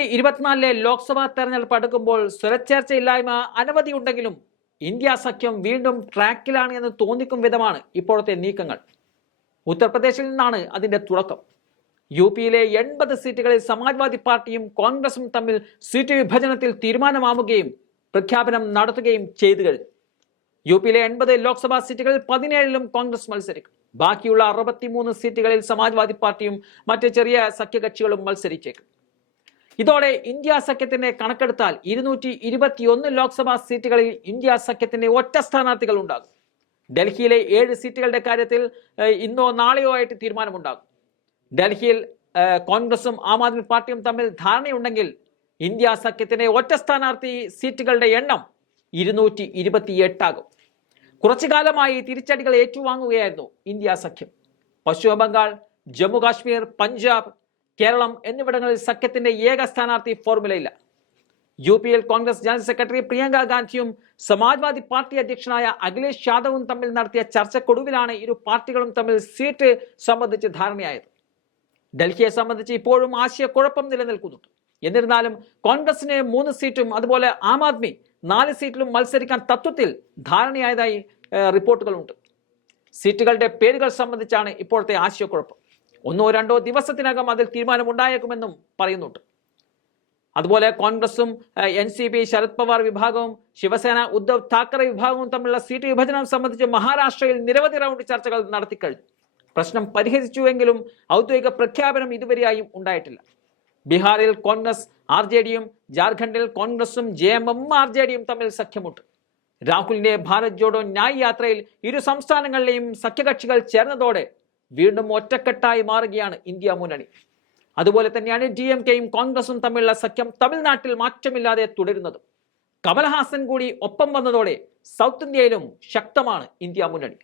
2024 ലോക്സഭാ തെരഞ്ഞെടുപ്പ് അടുക്കുമ്പോൾ സ്വരച്ചേർച്ചയില്ലായ്മ അനവധിയുണ്ടെങ്കിലും ഇന്ത്യ സഖ്യം വീണ്ടും ട്രാക്കിലാണ് എന്ന് തോന്നിക്കും വിധമാണ് ഇപ്പോഴത്തെ നീക്കങ്ങൾ. ഉത്തർപ്രദേശിൽ നിന്നാണ് അതിന്റെ തുടക്കം. യുപിയിലെ 80 സീറ്റുകളിൽ സമാജ്വാദി പാർട്ടിയും കോൺഗ്രസും തമ്മിൽ സീറ്റ് വിഭജനത്തിൽ തീരുമാനമാവുകയും പ്രഖ്യാപനം നടത്തുകയും ചെയ്തു കഴിഞ്ഞു. യുപിയിലെ 80 ലോക്സഭാ സീറ്റുകളിൽ 17ലും കോൺഗ്രസ് മത്സരിക്കും. ബാക്കിയുള്ള 63 സീറ്റുകളിൽ സമാജ്വാദി പാർട്ടിയും മറ്റ് ചെറിയ സഖ്യകക്ഷികളും മത്സരിച്ചേക്കും. ഇതോടെ ഇന്ത്യ സഖ്യത്തിന്റെ കണക്കെടുത്താൽ 221 ലോക്സഭാ സീറ്റുകളിൽ ഇന്ത്യ സഖ്യത്തിന്റെ ഒറ്റ സ്ഥാനാർത്ഥികൾ ഉണ്ടാകും. ഡൽഹിയിലെ 7 സീറ്റുകളുടെ കാര്യത്തിൽ ഇന്നോ നാളെയോ ആയിട്ട് തീരുമാനമുണ്ടാകും. ഡൽഹിയിൽ കോൺഗ്രസും ആം ആദ്മി പാർട്ടിയും തമ്മിൽ ധാരണയുണ്ടെങ്കിൽ ഇന്ത്യ സഖ്യത്തിന്റെ ഒറ്റ സ്ഥാനാർത്ഥി സീറ്റുകളുടെ എണ്ണം 228 ആകും. കുറച്ചു കാലമായി തിരിച്ചടികൾ ഏറ്റുവാങ്ങുകയായിരുന്നു ഇന്ത്യ സഖ്യം. പശ്ചിമ ബംഗാൾ, ജമ്മു കാശ്മീർ, പഞ്ചാബ്, കേരളം എന്നിവിടങ്ങളിൽ സഖ്യത്തിന്റെ ഏക സ്ഥാനാർത്ഥി ഫോർമുലയില്ല. യുപിയിൽ കോൺഗ്രസ് ജനറൽ സെക്രട്ടറി പ്രിയങ്ക ഗാന്ധിയും സമാജ്വാദി പാർട്ടി അധ്യക്ഷനായ അഖിലേഷ് യാദവും തമ്മിൽ നടത്തിയ ചർച്ചക്കൊടുവിലാണ് ഇരു പാർട്ടികളും തമ്മിൽ സീറ്റ് സംബന്ധിച്ച് ധാരണയായത്. ഡൽഹിയെ സംബന്ധിച്ച് ഇപ്പോഴും ആശയക്കുഴപ്പം നിലനിൽക്കുന്നുണ്ട്. എന്നിരുന്നാലും കോൺഗ്രസിന് 3 സീറ്റും അതുപോലെ ആം ആദ്മി 4 സീറ്റിലും മത്സരിക്കാൻ തത്വത്തിൽ ധാരണയായതായി റിപ്പോർട്ടുകളുണ്ട്. സീറ്റുകളുടെ പേരുകൾ സംബന്ധിച്ചാണ് ഇപ്പോഴത്തെ ആശയക്കുഴപ്പം. 1-2 ദിവസത്തിനകം അതിൽ തീരുമാനമുണ്ടായേക്കുമെന്നും പറയുന്നുണ്ട്. അതുപോലെ കോൺഗ്രസും NCP ശരത് പവാർ വിഭാഗവും ശിവസേന ഉദ്ധവ് താക്കറെ വിഭാഗവും തമ്മിലുള്ള സീറ്റ് വിഭജനം സംബന്ധിച്ച് മഹാരാഷ്ട്രയിൽ നിരവധി റൗണ്ട് ചർച്ചകൾ നടത്തിക്കഴിഞ്ഞു. പ്രശ്നം പരിഹരിച്ചുവെങ്കിലും ഔദ്യോഗിക പ്രഖ്യാപനം ഇതുവരെയായും ഉണ്ടായിട്ടില്ല. ബീഹാറിൽ കോൺഗ്രസ് RJDയും ജാർഖണ്ഡിൽ കോൺഗ്രസും JMM RJDയും തമ്മിൽ സഖ്യമുണ്ട്. രാഹുലിന്റെ ഭാരത് ജോഡോ ന്യായ് യാത്രയിൽ ഇരു സംസ്ഥാനങ്ങളിലെയും സഖ്യകക്ഷികൾ ചേർന്നതോടെ വീണ്ടും ഒറ്റക്കെട്ടായി മാറുകയാണ് ഇന്ത്യ മുന്നണി. അതുപോലെ തന്നെയാണ് DMKയും കോൺഗ്രസും തമ്മിലുള്ള സഖ്യം തമിഴ്നാട്ടിൽ മാറ്റമില്ലാതെ തുടരുന്നതും. കമൽഹാസൻ കൂടി ഒപ്പം വന്നതോടെ സൗത്ത് ഇന്ത്യയിലും ശക്തമാണ് ഇന്ത്യ മുന്നണി.